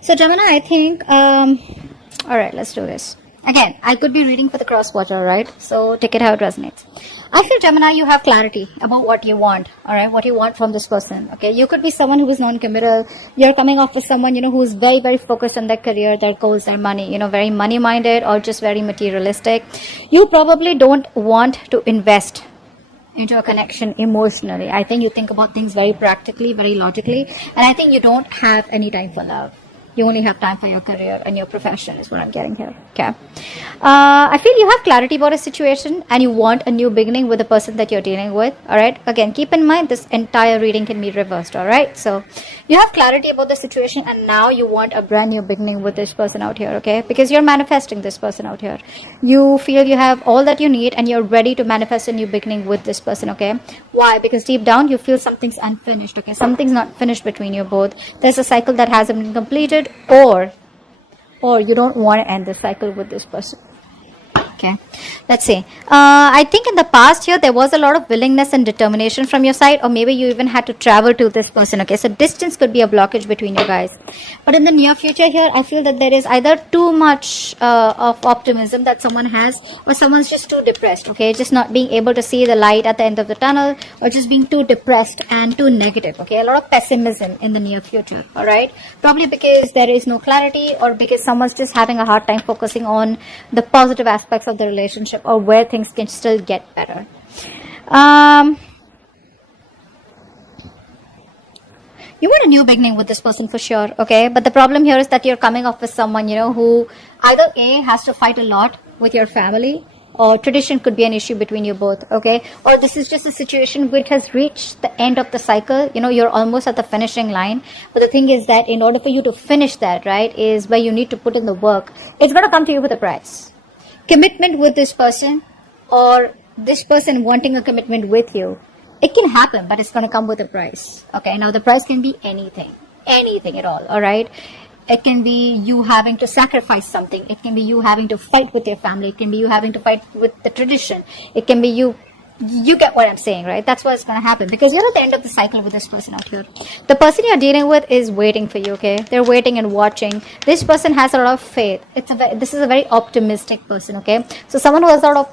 So Gemini, I think, all right, let's do this. Again, I could be reading for the cross-watcher, right? So take it how it resonates. I feel, Gemini, you have clarity about what you want, all right? What you want from this person, okay? You could be someone who is non-committal. You're coming off with someone, who is very, very focused on their career, their goals, their money, very money-minded or just very materialistic. You probably don't want to invest into a connection emotionally. I think you think about things very practically, very logically, and I think you don't have any time for love. You only have time for your career and your profession is what I'm getting here. Okay. I feel you have clarity about a situation and you want a new beginning with the person that you're dealing with. All right. Again, keep in mind this entire reading can be reversed. All right. So you have clarity about the situation and now you want a brand new beginning with this person out here. Okay. Because you're manifesting this person out here. You feel you have all that you need and you're ready to manifest a new beginning with this person. Okay. Why? Because deep down you feel something's unfinished. Okay. Something's not finished between you both. There's a cycle that hasn't been completed. Or you don't want to end the cycle with this person. Okay, let's see. I think in the past here there was a lot of willingness and determination from your side, or maybe you even had to travel to this person. Okay, so distance could be a blockage between you guys. But in the near future here, I feel that there is either too much of optimism that someone has, or someone's just too depressed. Okay, just not being able to see the light at the end of the tunnel, or just being too depressed and too negative. Okay, a lot of pessimism in the near future. All right, probably because there is no clarity, or because someone's just having a hard time focusing on the positive aspects of the relationship or where things can still get better. You want a new beginning with this person for sure, okay? But the problem here is that you're coming off with someone, who either A, has to fight a lot with your family, or tradition could be an issue between you both, okay? Or this is just a situation which has reached the end of the cycle. You're almost at the finishing line. But the thing is that in order for you to finish that, right, is where you need to put in the work. It's going to come to you with a price. Commitment with this person, or this person wanting a commitment with you, it can happen, but it's going to come with a price. Okay, now the price can be anything at all. All right, it can be you having to sacrifice something. It can be you having to fight with your family. It can be you having to fight with the tradition. It can be you get what I'm saying, right? That's what's going to happen, because you're at the end of the cycle with this person out here. The person you're dealing with is waiting for you, okay? They're waiting and watching. This person has a lot of faith. This is a very optimistic person, okay? So someone who has a lot of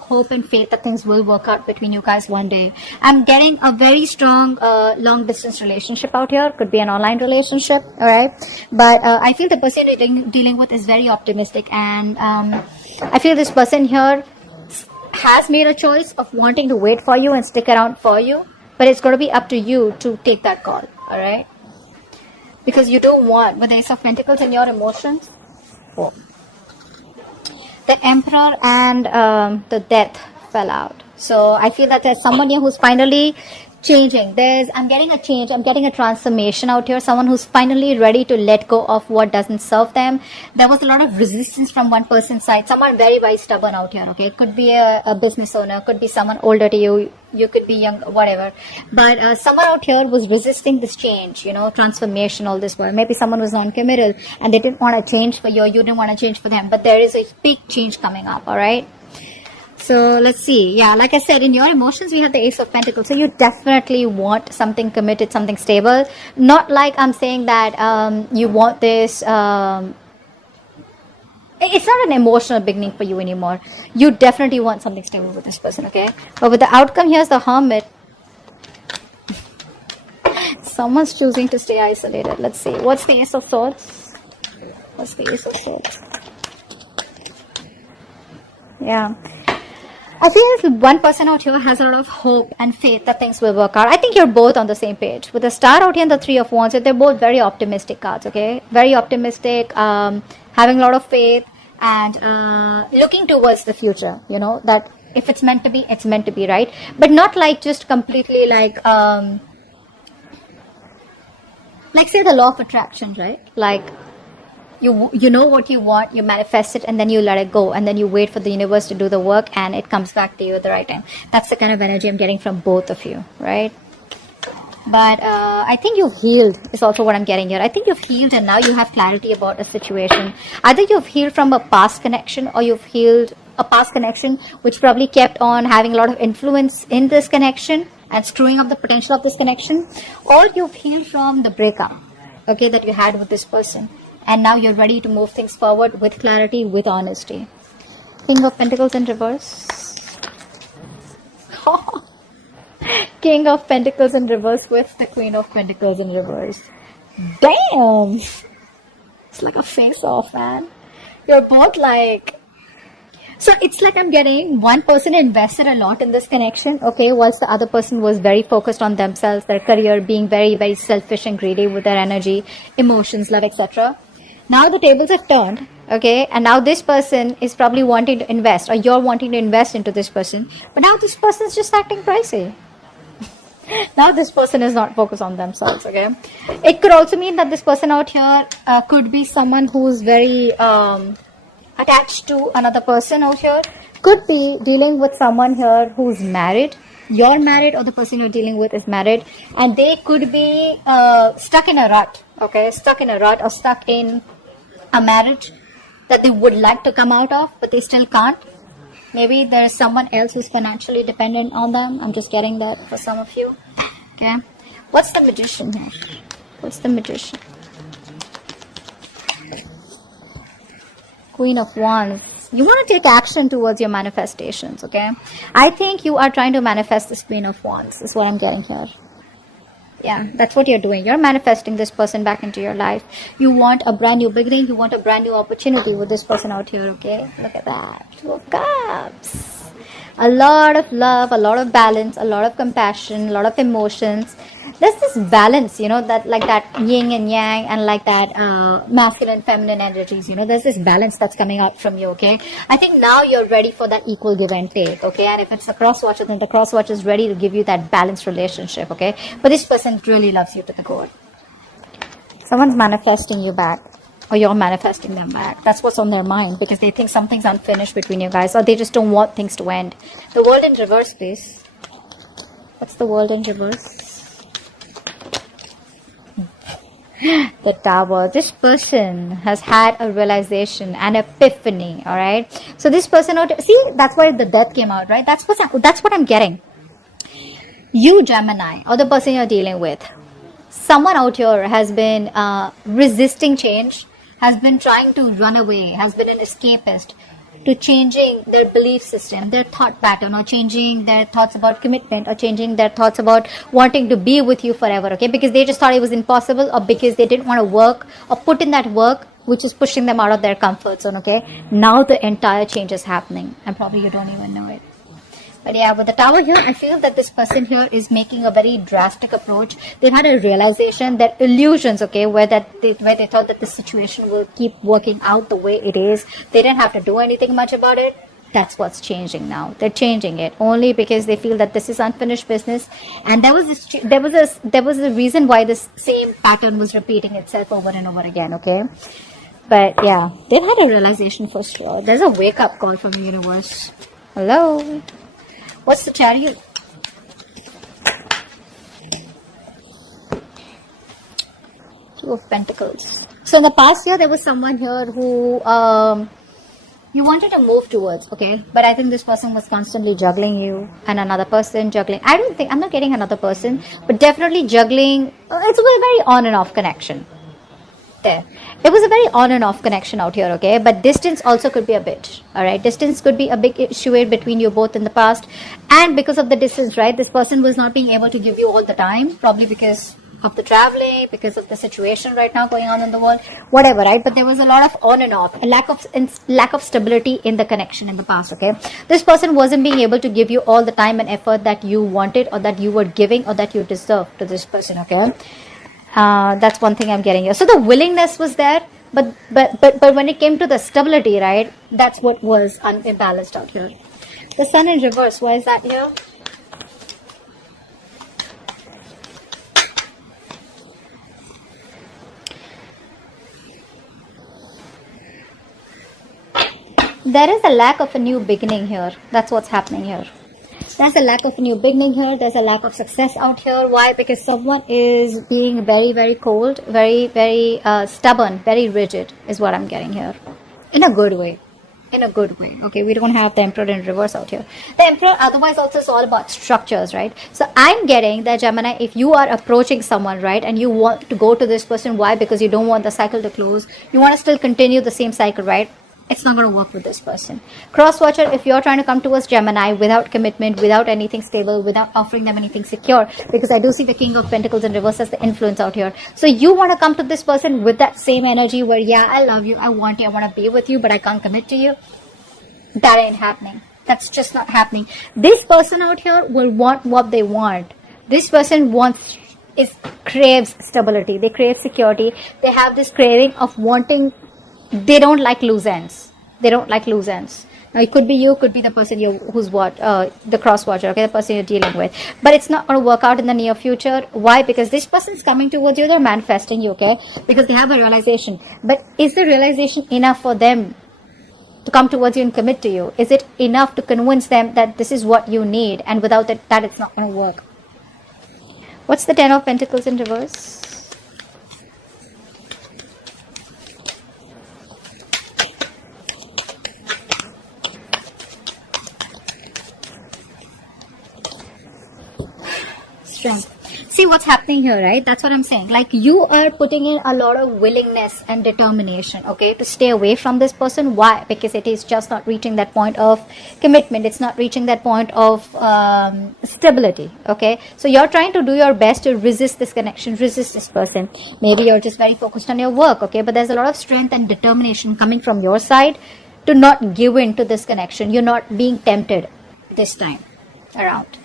hope and faith that things will work out between you guys one day. I'm getting a very strong long distance relationship out here. Could be an online relationship, all right? But I feel the person you're dealing with is very optimistic, and I feel this person here has made a choice of wanting to wait for you and stick around for you, but it's going to be up to you to take that call, all right? Because you don't want, with the Ace of Pentacles in your emotions, the Emperor and the Death fell out. So I feel that there's someone here who's finally changing. I'm getting a change. I'm getting a transformation out here. Someone who's finally ready to let go of what doesn't serve them. There was a lot of resistance from one person's side. Someone very, very stubborn out here. Okay, it could be a business owner, could be someone older to you. You could be young, whatever. But someone out here was resisting this change, transformation, all this while. Maybe someone was non-committal and they didn't want to change for you, or you didn't want to change for them. But there is a big change coming up. All right. So let's see. Yeah, like I said, in your emotions, we have the Ace of Pentacles. So you definitely want something committed, something stable. Not like I'm saying that you want this. It's not an emotional beginning for you anymore. You definitely want something stable with this person, okay? But with the outcome, here's the Hermit. Someone's choosing to stay isolated. Let's see. What's the Ace of Swords? What's the Ace of Swords? Yeah. I feel one person out here has a lot of hope and faith that things will work out. I think you're both on the same page. With the Star out here and the Three of Wands, they're both very optimistic cards, okay? Very optimistic, having a lot of faith, and looking towards the future, that if it's meant to be, it's meant to be, right? But not like just completely like say the law of attraction, right? Like, you know what you want, you manifest it, and then you let it go, and then you wait for the universe to do the work, and it comes back to you at the right time. That's the kind of energy I'm getting from both of you, right? But I think you've healed is also what I'm getting here. I think you've healed, and now you have clarity about a situation. Either you've healed from a past connection, or you've healed a past connection which probably kept on having a lot of influence in this connection and screwing up the potential of this connection, or you've healed from the breakup. okay, that you had with this person. And now you're ready to move things forward with clarity, with honesty. King of Pentacles in reverse. King of Pentacles in reverse with the Queen of Pentacles in reverse. Damn! It's like a face-off, man. You're both like... So it's like I'm getting one person invested a lot in this connection, okay, whilst the other person was very focused on themselves, their career, being very, very selfish and greedy with their energy, emotions, love, etc. Now the tables have turned, okay, and now this person is probably wanting to invest, or you're wanting to invest into this person, but now this person is just acting pricey. Now this person is not focused on themselves, okay. It could also mean that this person out here could be someone who's very attached to another person out here. Could be dealing with someone here who's married. You're married, or the person you're dealing with is married, and they could be stuck in a rut, okay, stuck in a rut, or stuck in a marriage that they would like to come out of, but they still can't. Maybe there's someone else who's financially dependent on them. I'm just getting that for some of you. Okay. What's the Magician here? What's the Magician? Queen of Wands. You want to take action towards your manifestations, okay? I think you are trying to manifest this Queen of Wands, is what I'm getting here. Yeah, that's what you're doing. You're manifesting this person back into your life. You want a brand new beginning. You want a brand new opportunity with this person out here, okay? Look at that. Two of Cups. A lot of love, a lot of balance, a lot of compassion, a lot of emotions. There's this balance, you know, that like that yin and yang, and like that masculine, feminine energies, you know, there's this balance that's coming out from you, okay? I think now you're ready for that equal give and take, okay? And if it's a cross watcher, then the cross watcher is ready to give you that balanced relationship, okay? But this person really loves you to the core. Someone's manifesting you back, or you're manifesting them back. That's what's on their mind, because they think something's unfinished between you guys, or they just don't want things to end. The World in reverse, please. What's the World in reverse? The Tower. This person has had a realization, an epiphany, all right? So this person out, see, that's why the Death came out, right? That's what I'm getting. You, Gemini, or the person you're dealing with, someone out here has been resisting change, has been trying to run away, has been an escapist to changing their belief system, their thought pattern, or changing their thoughts about commitment, or changing their thoughts about wanting to be with you forever, okay? Because they just thought it was impossible, or because they didn't want to work or put in that work, which is pushing them out of their comfort zone, okay? Now the entire change is happening, and probably you don't even know it. But yeah, with the Tower here, I feel that this person here is making a very drastic approach. They've had a realization that illusions, okay, where they thought that the situation will keep working out the way it is. They didn't have to do anything much about it. That's what's changing now. They're changing it only because they feel that this is unfinished business. And there was a reason why this same pattern was repeating itself over and over again, okay? But yeah, they've had a realization for sure. There's a wake-up call from the universe. Hello? What's the Chariot? Two of Pentacles. So in the past year, there was someone here who you wanted to move towards, okay? But I think this person was constantly juggling you, and another person juggling. I'm not getting another person, but definitely juggling. It's a very on and off connection. There. It was a very on and off connection out here, okay? But distance also could be a bit, all right? Distance could be a big issue between you both in the past. And because of the distance, right, this person was not being able to give you all the time, probably because of the traveling, because of the situation right now going on in the world, whatever, right? But there was a lot of on and off, a lack of stability in the connection in the past, okay? This person wasn't being able to give you all the time and effort that you wanted, or that you were giving, or that you deserved to this person, okay? That's one thing I'm getting here. So the willingness was there, but when it came to the stability, right, that's what was imbalanced out here. The Sun in reverse, why is that here? There is a lack of a new beginning here. That's what's happening here. There's a lack of a new beginning here. There's a lack of success out here. Why? Because someone is being very, very cold, very, very stubborn, very rigid is what I'm getting here. In a good way. in a good way. Okay, we don't have the Emperor in reverse out here. The Emperor otherwise also is all about structures, right? So I'm getting that, Gemini, if you are approaching someone, right, and you want to go to this person, why? Because you don't want the cycle to close. You want to still continue the same cycle, right? It's not going to work with this person. Cross watcher, if you're trying to come towards Gemini without commitment, without anything stable, without offering them anything secure, because I do see the King of Pentacles in reverse as the influence out here. So you want to come to this person with that same energy where, yeah, I love you, I want you, I want to be with you, but I can't commit to you. That ain't happening. That's just not happening. This person out here will want what they want. This person craves stability. They crave security. They have this craving of wanting. They don't like loose ends. They don't like loose ends. Now, it could be you, could be the person who's the cross watcher, okay, the person you're dealing with. But it's not going to work out in the near future. Why? Because this person's coming towards you, they're manifesting you, okay, because they have a realization. But is the realization enough for them to come towards you and commit to you? Is it enough to convince them that this is what you need, and without that it's not going to work? What's the Ten of Pentacles in reverse? Strength. See what's happening here, right? That's what I'm saying. Like, you are putting in a lot of willingness and determination, okay, to stay away from this person. Why? Because it is just not reaching that point of commitment. It's not reaching that point of stability, okay? So you're trying to do your best to resist this connection, resist this person. Maybe you're just very focused on your work, okay? But there's a lot of strength and determination coming from your side to not give in to this connection. You're not being tempted this time around.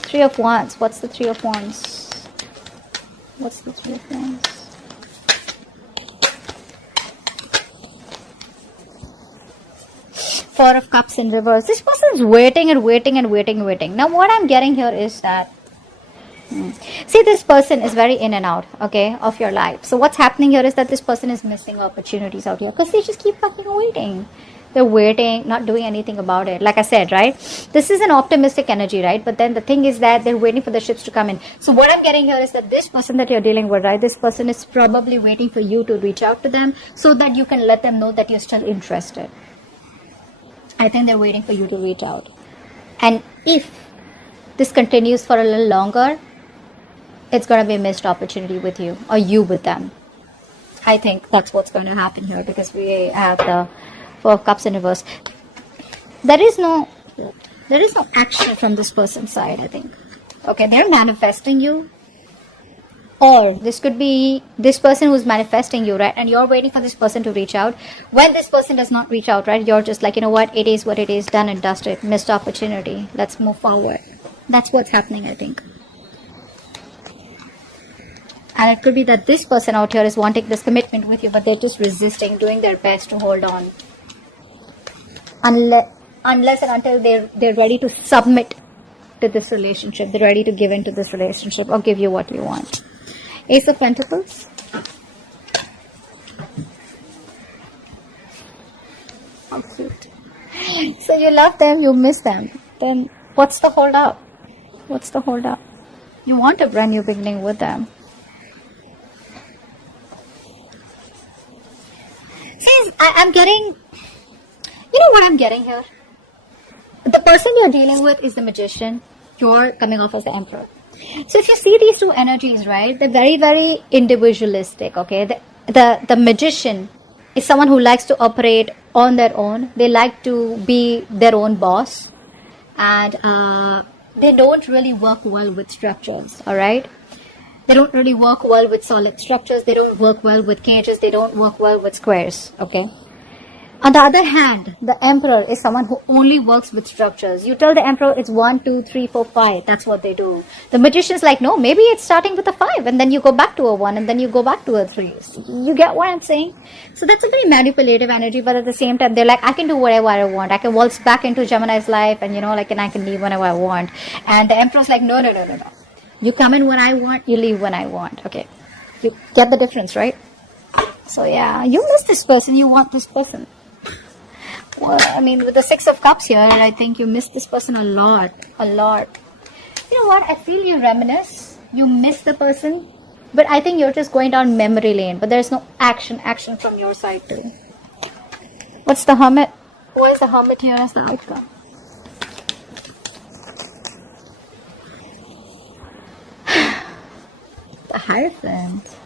Three of Wands. What's the Three of Wands? What's the Three of Wands? Four of Cups in reverse. This person's waiting and waiting and waiting and waiting. Now, what I'm getting here is that, see, this person is very in and out, okay, of your life. So what's happening here is that this person is missing opportunities out here because they just keep fucking waiting. They're waiting, not doing anything about it. Like I said, right? This is an optimistic energy, right? But then the thing is that they're waiting for the ships to come in. So what I'm getting here is that this person that you're dealing with, right? This person is probably waiting for you to reach out to them so that you can let them know that you're still interested. I think they're waiting for you to reach out. And if this continues for a little longer, it's going to be a missed opportunity with you, or you with them. I think that's what's going to happen here, because we have the Four of Cups in reverse. There is no action from this person's side, I think. Okay, they're manifesting you. Or this could be this person who's manifesting you, right? And you're waiting for this person to reach out. When this person does not reach out, right, you're just like, you know what, it is what it is, done and dusted, missed opportunity. Let's move forward. That's what's happening, I think. And it could be that this person out here is wanting this commitment with you, but they're just resisting, doing their best to hold on. Unless and until they're ready to submit to this relationship. They're ready to give into this relationship or give you what you want. Ace of Pentacles. How cute. So you love them, you miss them. Then what's the hold up? What's the hold up? You want a brand new beginning with them. See, I'm getting... You know what I'm getting here? The person you're dealing with is the Magician. You're coming off as the Emperor. So if you see these two energies, right, they're very, very individualistic, okay? The Magician is someone who likes to operate on their own. They like to be their own boss. And they don't really work well with structures, all right? They don't really work well with solid structures. They don't work well with cages. They don't work well with squares, okay? On the other hand, the Emperor is someone who only works with structures. You tell the Emperor it's 1, 2, 3, 4, 5. That's what they do. The Magician's like, no, maybe it's starting with a 5, and then you go back to a 1, and then you go back to a 3. You get what I'm saying? So that's a very manipulative energy, but at the same time, they're like, I can do whatever I want. I can waltz back into Gemini's life, and and I can leave whenever I want. And the Emperor's like, no. You come in when I want, you leave when I want. Okay. You get the difference, right? So yeah, you miss this person, you want this person. Well, I mean, with the Six of Cups here, I think you miss this person a lot. You know what? I feel you reminisce. You miss the person. But I think you're just going down memory lane. But there's no action from your side too. What's the Hermit? Why is the Hermit here as the outcome? The Hierophant.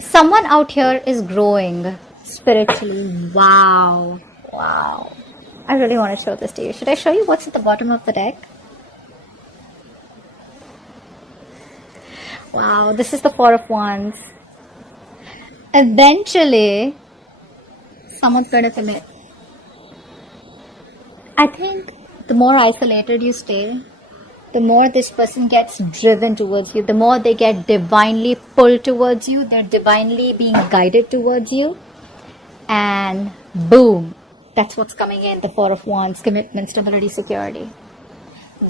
Someone out here is growing spiritually. Wow. Wow. I really want to show this to you. Should I show you what's at the bottom of the deck? Wow, this is the Four of Wands. Eventually, someone's going to commit. I think the more isolated you stay, the more this person gets driven towards you, the more they get divinely pulled towards you, they're divinely being guided towards you. And boom, that's what's coming in, the Four of Wands, commitment, stability, security.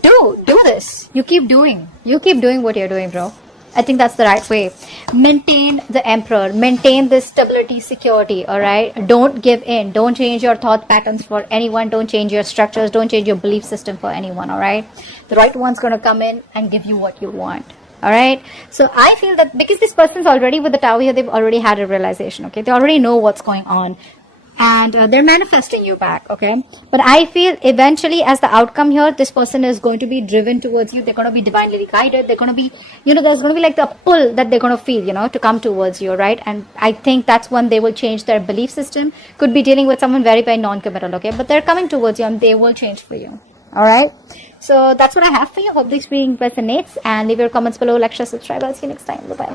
Do this. You keep doing what you're doing, bro. I think that's the right way. Maintain the Emperor. Maintain this stability, security, all right? Don't give in. Don't change your thought patterns for anyone. Don't change your structures. Don't change your belief system for anyone, all right? The right one's going to come in and give you what you want, all right? So I feel that because this person's already with the Tower here, they've already had a realization, okay? They already know what's going on. And they're manifesting you back, okay? But I feel eventually as the outcome here, this person is going to be driven towards you. They're going to be divinely guided. They're going to be, there's going to be like the pull that they're going to feel, to come towards you, right? And I think that's when they will change their belief system. Could be dealing with someone very, very non-committal, okay? But they're coming towards you and they will change for you, all right? So that's what I have for you. Hope this reading resonates, and leave your comments below, like, share, subscribe. I'll see you next time. Bye-bye.